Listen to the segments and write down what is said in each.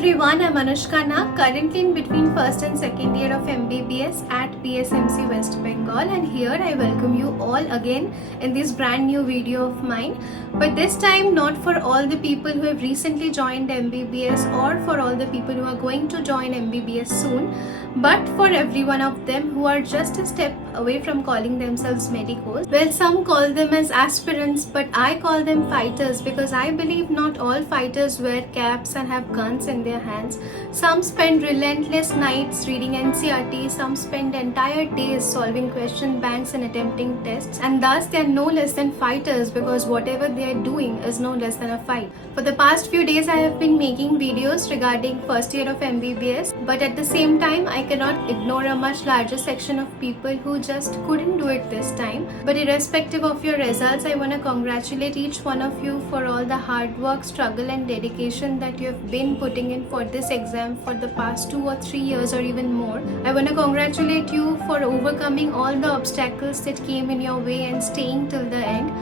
everyone, I'm Anushka now, currently in between first and second year of MBBS at PSMC West Bengal, and here I welcome you all again in this brand new video of mine. But this time not for all the people who have recently joined MBBS or for all the people who are going to join MBBS soon, but for every one of them who are just a step away from calling themselves medicos. Well, some call them as aspirants, but I call them fighters because I believe not all fighters wear caps and have guns in their hands. Some spend relentless nights reading NCERT, some spend entire days solving question banks and attempting tests, and thus they are no less than fighters because whatever they are doing is no less than a fight. For the past few days I have been making videos regarding first year of MBBS, but at the same time I cannot ignore a much larger section of people who just couldn't do it this time. But irrespective of your results, I want to congratulate each one of you for all the hard work, struggle and dedication that you have been putting in for this exam for the past 2 or 3 years or even more. I want to congratulate you for overcoming all the obstacles that came in your way and staying till the end.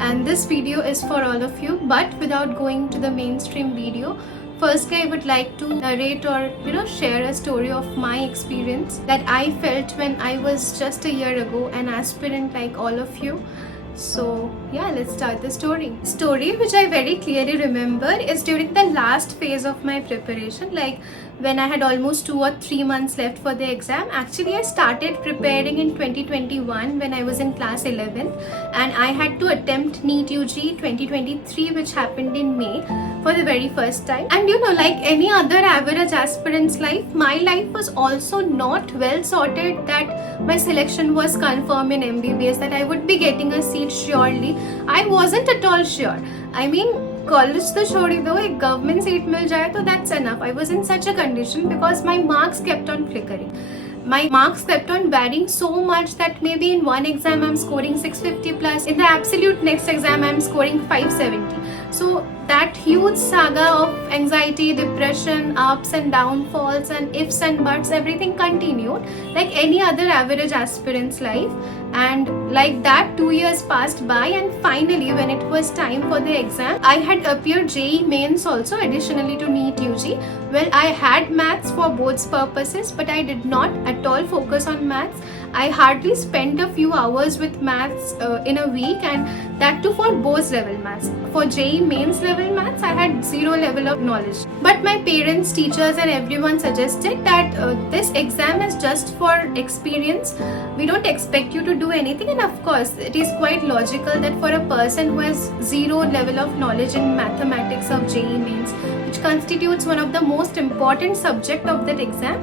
And this video is for all of you, but without going to the mainstream video, firstly I would like to narrate or share a story of my experience that I felt when I was just a year ago an aspirant like all of you. So yeah, let's start the story. Story which I very clearly remember is during the last phase of my preparation, like when I had almost 2 or 3 months left for the exam. Actually, I started preparing in 2021 when I was in class 11th, and I had to attempt NEET-UG 2023, which happened in May for the very first time. And like any other average aspirant's life, my life was also not well sorted that my selection was confirmed in MBBS, that I would be getting a seat surely. I wasn't at all sure. I mean, college to छोड़ दो, एक government seat मिल जाए तो that's enough. I was in such a condition because my marks kept on flickering. My marks kept on varying so much that maybe in one exam I'm scoring 650 plus, in the absolute next exam I'm scoring 570. So that huge saga of anxiety, depression, ups and downfalls and ifs and buts, everything continued like any other average aspirant's life. And like that 2 years passed by, and finally when it was time for the exam, I had appeared JEE mains also additionally to NEET-UG. Well, I had maths for both purposes, but I did not at all focus on maths. I hardly spent a few hours with maths in a week, and that too for both level maths. For JEE mains level maths, I had zero level of knowledge. But my parents, teachers and everyone suggested that this exam is just for experience. We don't expect you to do anything, and of course it is quite logical that for a person who has zero level of knowledge in mathematics of JEE mains, which constitutes one of the most important subject of that exam,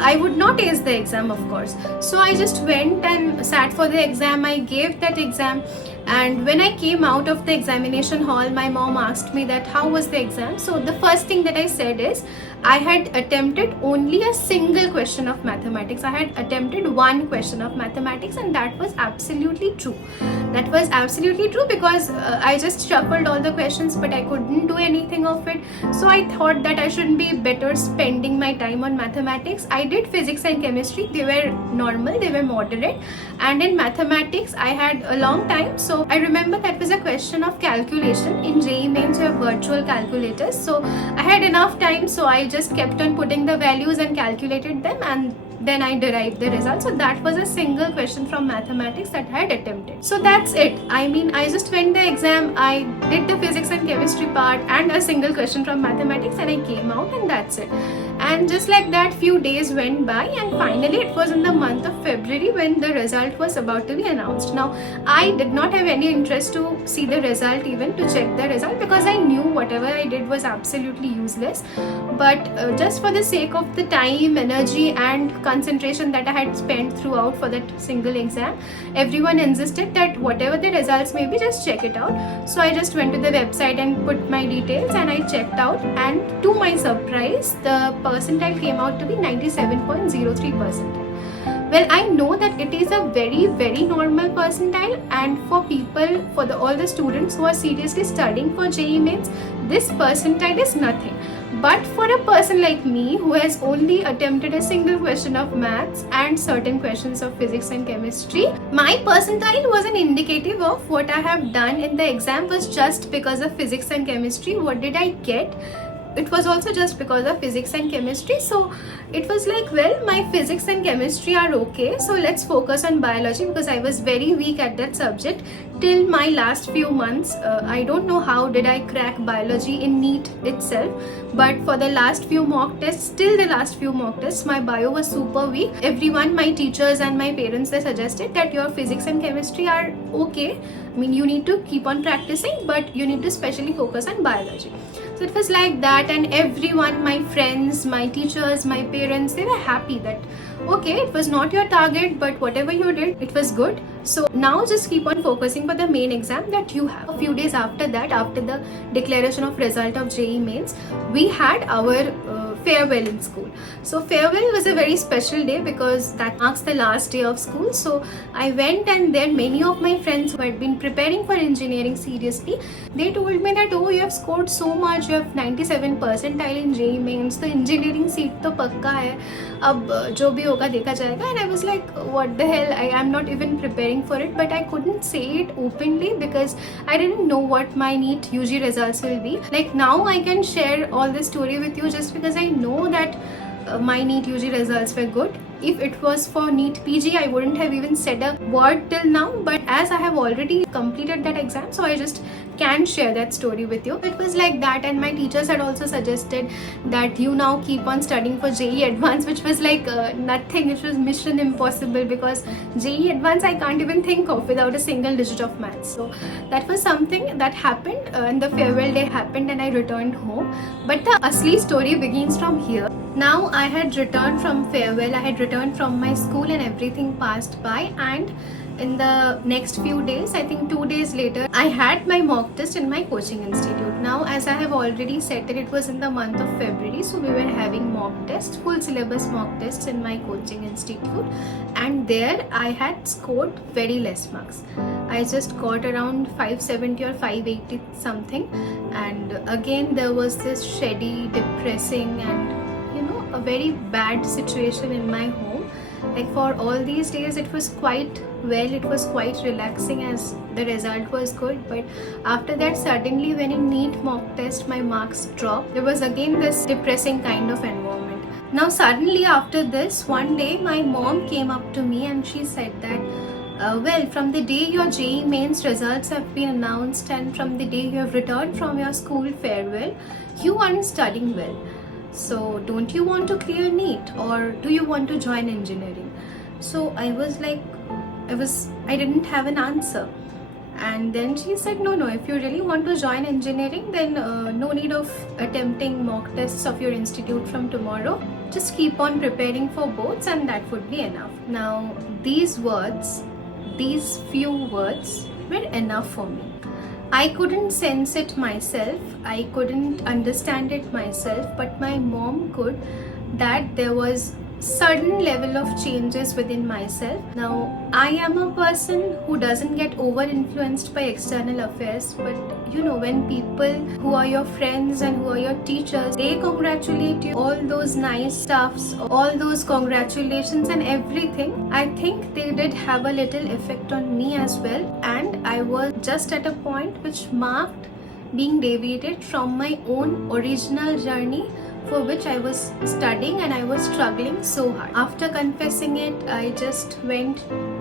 I would not ace the exam, of course. So I just went and sat for the exam. I gave that exam, and when I came out of the examination hall, my mom asked me that how was the exam. So the first thing that I said is I had attempted only a single question of mathematics. I had attempted one question of mathematics, and that was absolutely true. That was absolutely true because I just shuffled all the questions, but I couldn't do anything of it. So I thought that I should be better spending my time on mathematics. I did physics and chemistry. They were normal, they were moderate. And in mathematics, I had a long time. So I remember that was a question of calculation. In JEE mains, you have virtual calculators. So I had enough time. So I just kept on putting the values and calculated them, and then I derived the result. So that was a single question from mathematics that I had attempted. So that's it. I mean, I just went the exam, I did the physics and chemistry part and a single question from mathematics, and I came out, and that's it. And just like that, few days went by, and finally it was in the month of February when the result was about to be announced. Now, I did not have any interest to see the result, even to check the result, because I knew whatever I did was absolutely useless. But just for the sake of the time, energy and concentration that I had spent throughout for that single exam, everyone insisted that whatever the results may be, just check it out. So I just went to the website and put my details, and I checked out, and to my surprise, the percentile came out to be 97.03%. Well, I know that it is a very, very normal percentile, and for people, for all the students who are seriously studying for JEE mains, this percentile is nothing. But for a person like me who has only attempted a single question of maths and certain questions of physics and chemistry, my percentile was an indicative of what I have done in the exam was just because of physics and chemistry. What did I get? it was also just because of physics and chemistry. So it was like, well, my physics and chemistry are okay, so let's focus on biology, because I was very weak at that subject till my last few months. I don't know how did I crack biology in NEET itself, but for the last few mock tests, till the last few mock tests, my bio was super weak. Everyone, my teachers and my parents, they suggested that your physics and chemistry are okay. I mean, you need to keep on practicing, but you need to specially focus on biology. So it was like that, and everyone, my friends, my teachers, my parents, they were happy that okay, it was not your target, but whatever you did, it was good. So now just keep on focusing for the main exam that you have. A few days after that, after the declaration of result of JEE mains, we had our farewell in school. So farewell was a very special day because that marks the last day of school. So I went, and there many of my friends who had been preparing for engineering seriously, they told me that, oh, you have scored so much, you have 97 percentile in JEE mains, तो engineering seat तो पक्का है, अब जो भी होगा देखा जाएगा. And I was like, what the hell, I am not even preparing for it, but I couldn't say it openly because I didn't know what my NEET-UG results will be. Like now I can share all this story with you just because I know that my NEET-UG results were good. If it was for NEET-PG, I wouldn't have even said a word till now, but as I have already completed that exam, so I just can share that story with you. It was like that, and my teachers had also suggested that you now keep on studying for JEE Advanced, which was like nothing, which was mission impossible, because JEE Advanced I can't even think of without a single digit of maths. So that was something that happened, and the farewell day happened, and I returned home. But the asli story begins from here. Now I had returned from farewell, I had returned from my school, and everything passed by, and in the next few days, I think 2 days later, I had my mock test in my coaching institute. Now, as I have already said that it was in the month of February, so we were having mock tests, full syllabus mock tests in my coaching institute, and there I had scored very less marks. I just got around 570 or 580 something, and again there was this shady, depressing, and a very bad situation in my home. Like for all these days it was quite well, it was quite relaxing as the result was good, but after that suddenly when in NEET mock test my marks dropped, there was again this depressing kind of environment. Now suddenly after this, one day my mom came up to me and she said that well, from the day your JEE mains results have been announced and from the day you have returned from your school farewell, you aren't studying well. So don't you want to clear NEET, or do you want to join engineering? So I was like, I didn't have an answer. And then she said, no, if you really want to join engineering, then no need of attempting mock tests of your institute from tomorrow. Just keep on preparing for boards and that would be enough. Now these few words were enough for me. I couldn't sense it myself, I couldn't understand it myself, but my mom could, that there was sudden level of changes within myself. Now, I am a person who doesn't get over influenced by external affairs, but when people who are your friends and who are your teachers, they congratulate you, all those nice stuffs, all those congratulations and everything, I think they did have a little effect on me as well, and I was just at a point which marked being deviated from my own original journey for which I was studying and I was struggling so hard. After confessing it, I just went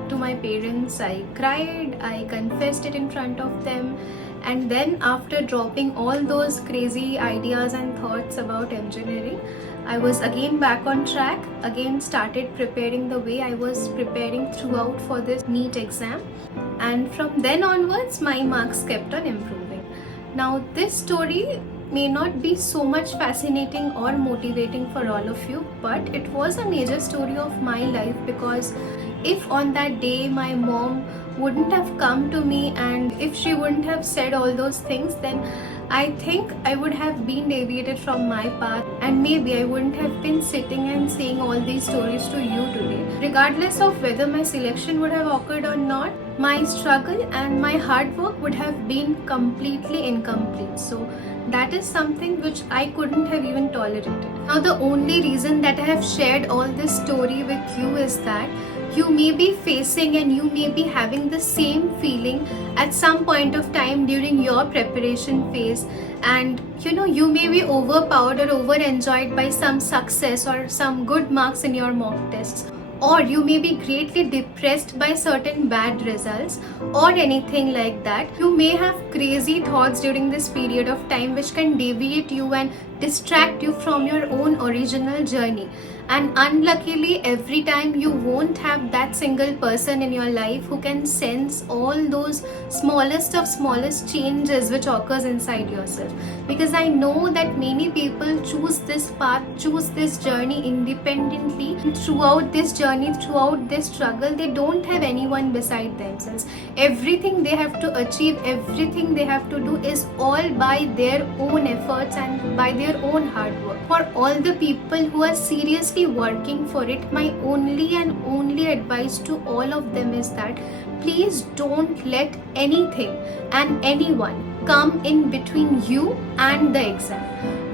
to my parents, I cried, I confessed it in front of them, and then after dropping all those crazy ideas and thoughts about engineering, I was again back on track, again started preparing the way I was preparing throughout for this NEET exam, and from then onwards my marks kept on improving. Now this story may not be so much fascinating or motivating for all of you, but it was a major story of my life, because if on that day my mom wouldn't have come to me and if she wouldn't have said all those things, then I think I would have been deviated from my path, and maybe I wouldn't have been sitting and saying all these stories to you today. Regardless of whether my selection would have occurred or not, my struggle and my hard work would have been completely incomplete. So that is something which I couldn't have even tolerated. Now the only reason that I have shared all this story with you is that you may be facing and you may be having the same feeling at some point of time during your preparation phase, and you may be overpowered or over enjoyed by some success or some good marks in your mock tests, or you may be greatly depressed by certain bad results or anything like that. You may have crazy thoughts during this period of time which can deviate you and distract you from your own original journey. And unluckily, every time you won't have that single person in your life who can sense all those smallest of smallest changes which occurs inside yourself. Because I know that many people choose this path, choose this journey independently. Throughout this journey, throughout this struggle, they don't have anyone beside themselves. Everything they have to achieve, everything they have to do is all by their own efforts and by their own hard work. For all the people who are seriously working for it, my only and only advice to all of them is that please don't let anything and anyone come in between you and the exam.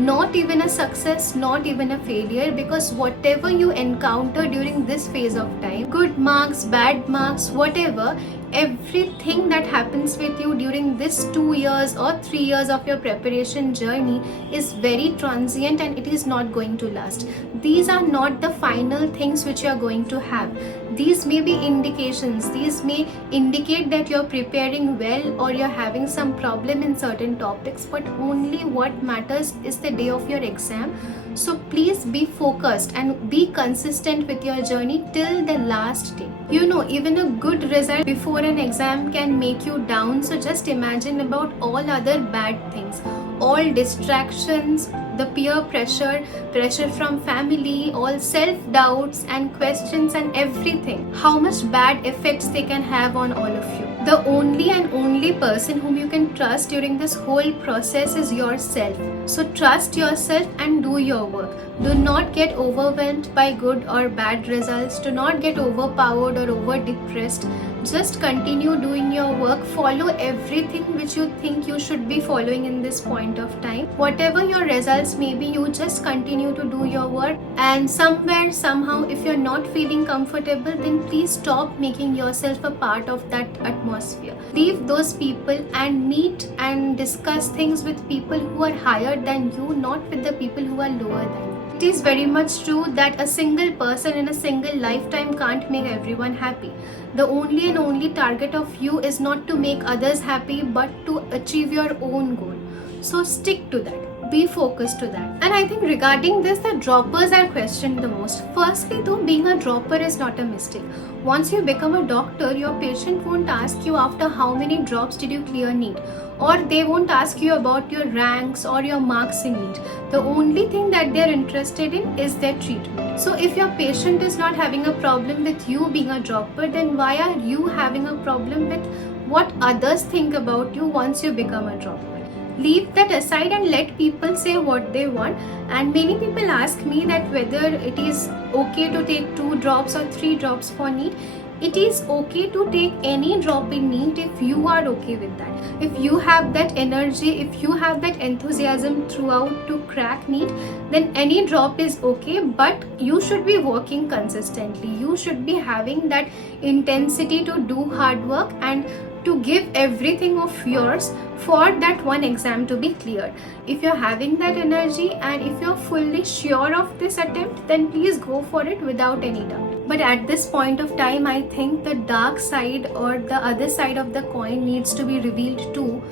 Not even a success, not even a failure, because whatever you encounter during this phase of time, good marks, bad marks, whatever, everything that happens with you during this 2 years or 3 years of your preparation journey is very transient and it is not going to last. These are not the final things which you are going to have. These may be indications, these may indicate that you're preparing well or you're having some problem in certain topics, but only what matters is the day of your exam. So please be focused and be consistent with your journey till the last day. Even a good result before an exam can make you down, so just imagine about all other bad things, all distractions, the peer pressure, pressure from family, all self-doubts and questions and everything, how much bad effects they can have on all of you. The only and only person whom you can trust during this whole process is yourself. So trust yourself and do your work. Do not get overwhelmed by good or bad results. Do not get overpowered or over depressed. Just continue doing your work. Follow everything which you think you should be following in this point of time. Whatever your results may be, you just continue to do your work. And somewhere, somehow, if you're not feeling comfortable, then please stop making yourself a part of that atmosphere. Leave those people and meet and discuss things with people who are higher than you, not with the people who are lower than you. It is very much true that a single person in a single lifetime can't make everyone happy. The only and only target of you is not to make others happy, but to achieve your own goal. So stick to that. Be focused to that. And I think regarding this, the droppers are questioned the most. Firstly, though, being a dropper is not a mistake. Once you become a doctor, your patient won't ask you after how many drops did you clear NEET, or they won't ask you about your ranks or your marks in NEET. The only thing that they're interested in is their treatment. So if your patient is not having a problem with you being a dropper, then why are you having a problem with what others think about you once you become a dropper? Leave that aside and let people say what they want. And many people ask me that whether it is okay to take 2 drops or 3 drops for NEET. It is okay to take any drop in NEET if you are okay with that. If you have that energy, if you have that enthusiasm throughout to crack NEET, then any drop is okay, but you should be working consistently. You should be having that intensity to do hard work and to give everything of yours for that one exam to be cleared. If you're having that energy and if you're fully sure of this attempt, then please go for it without any doubt. But at this point of time, I think the dark side or the other side of the coin needs to be revealed too,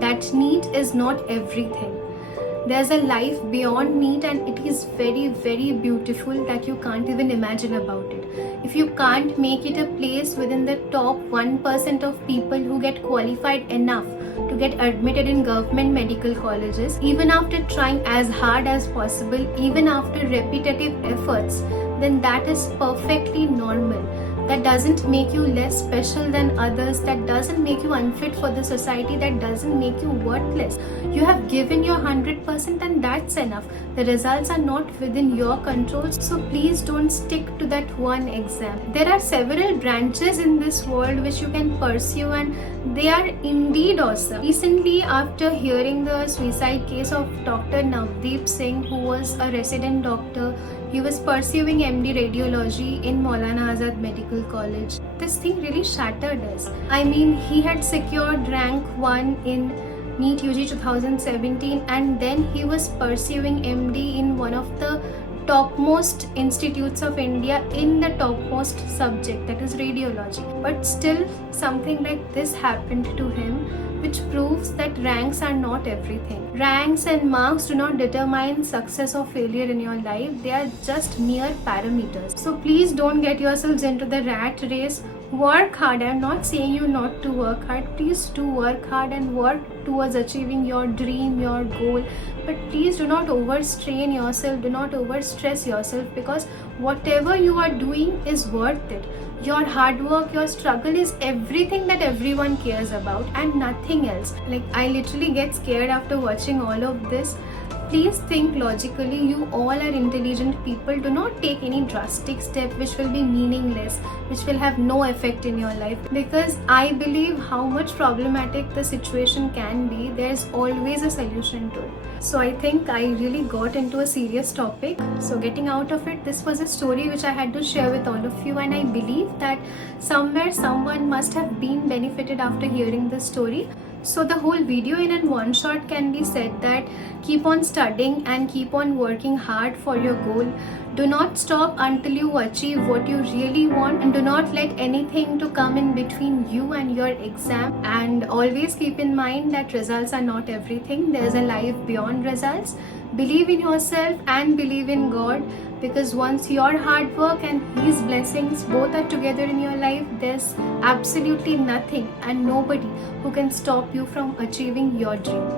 that NEET is not everything. There's a life beyond NEET and it is very, very beautiful that you can't even imagine about it. If you can't make it a place within the top 1% of people who get qualified enough to get admitted in government medical colleges, even after trying as hard as possible, even after repetitive efforts, then that is perfectly normal. That doesn't make you less special than others, that doesn't make you unfit for the society, that doesn't make you worthless. You have given your 100% and that's enough. The results are not within your control, so please don't stick to that one exam. There are several branches in this world which you can pursue and they are indeed awesome. Recently, after hearing the suicide case of Dr. Navdeep Singh, who was a resident doctor, He was pursuing MD Radiology in Maulana Azad Medical College. This thing really shattered us. I mean, he had secured rank 1 in NEET-UG 2017 and then he was pursuing MD in one of the topmost institutes of India in the topmost subject, that is radiology. But still something like this happened to him, which proves that ranks are not everything. Ranks and marks do not determine success or failure in your life. They are just mere parameters. So please don't get yourselves into the rat race. Work hard. I'm not saying you not to work hard. Please do work hard and work towards achieving your dream, your goal. But please do not overstrain yourself. Do not overstress yourself, because whatever you are doing is worth it. Your hard work, your struggle is everything that everyone cares about and nothing else. Like, I literally get scared after watching all of this. Please think logically. You all are intelligent people. Do not take any drastic step which will be meaningless, which will have no effect in your life. Because I believe how much problematic the situation can be, there's always a solution to it. So I think I really got into a serious topic. So getting out of it, this was a story which I had to share with all of you, and I believe that somewhere someone must have been benefited after hearing this story. So the whole video in one shot can be said that keep on studying and keep on working hard for your goal. Do not stop until you achieve what you really want, and do not let anything to come in between you and your exam. And always keep in mind that results are not everything. There is a life beyond results. Believe in yourself and believe in God, because once your hard work and His blessings both are together in your life, there's absolutely nothing and nobody who can stop you from achieving your dream.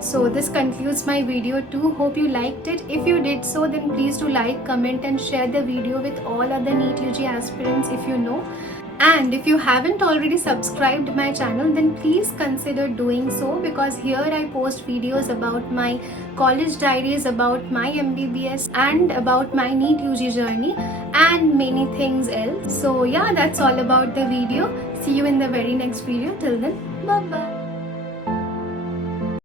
So this concludes my video too. Hope you liked it. If you did so, then please do like, comment and share the video with all other NEET-UG aspirants if you know. And if you haven't already subscribed my channel, then please consider doing so, because here I post videos about my college diaries, about my MBBS and about my NEET-UG journey and many things else. So yeah, that's all about the video. See you in the very next video. Till then, bye bye.